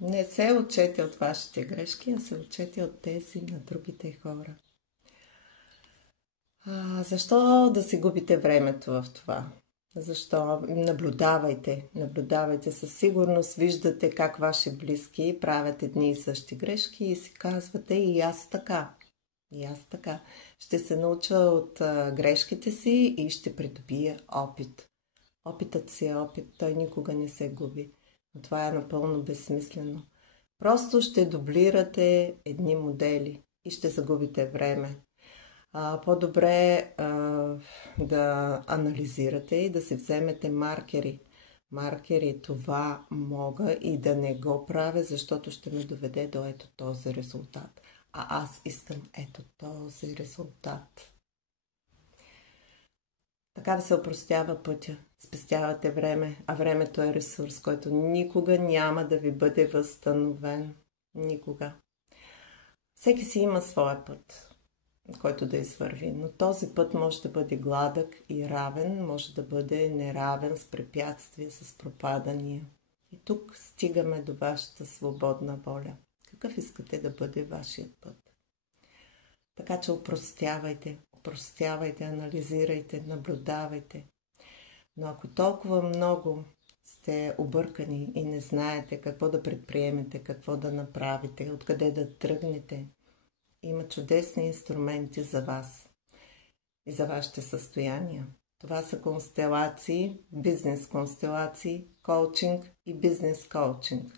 Не се учете от вашите грешки, а се учете от тези на другите хора. Защо да си губите времето в това? Защо? Наблюдавайте. Със сигурност виждате как ваши близки правят едни и същи грешки и си казвате и аз така. И аз така. Ще се науча от грешките си и ще придобия опит. Опитът си е опит, той никога не се губи. Но това е напълно безсмислено. Просто ще дублирате едни модели и ще загубите време. По-добре да анализирате и да си вземете маркери. Маркери, това мога и да не го правя, защото ще ме доведе до ето този резултат. А аз искам ето този резултат. Така да се опростява пътя. Спестявате време, а времето е ресурс, който никога няма да ви бъде възстановен. Никога. Всеки си има своя път, който да извърви, но този път може да бъде гладък и равен, може да бъде неравен с препятствия, с пропадания. И тук стигаме до вашата свободна воля. Какъв искате да бъде вашият път? Така че опростявайте, анализирайте, наблюдавайте. Но ако толкова много сте объркани и не знаете какво да предприемете, какво да направите, откъде да тръгнете, има чудесни инструменти за вас и за вашите състояния. Това са констелации, бизнес констелации, коучинг и бизнес коучинг.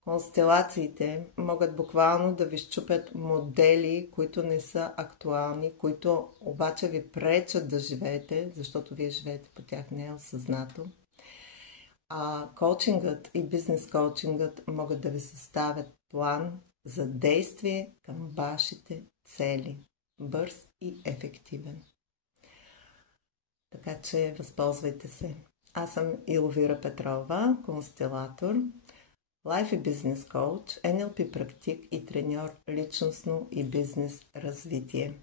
Констелациите могат буквално да ви счупят модели, които не са актуални, които обаче ви пречат да живеете, защото вие живеете по тях неосъзнато. А коучингът и бизнес коучингът могат да ви съставят план за действие към вашите цели. Бърз и ефективен. Така че възползвайте се. Аз съм Илвира Петрова, констелатор, лайф и бизнес коуч, NLP практик и треньор личностно и бизнес развитие.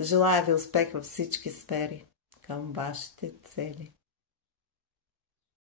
Желая ви успех във всички сфери към вашите цели.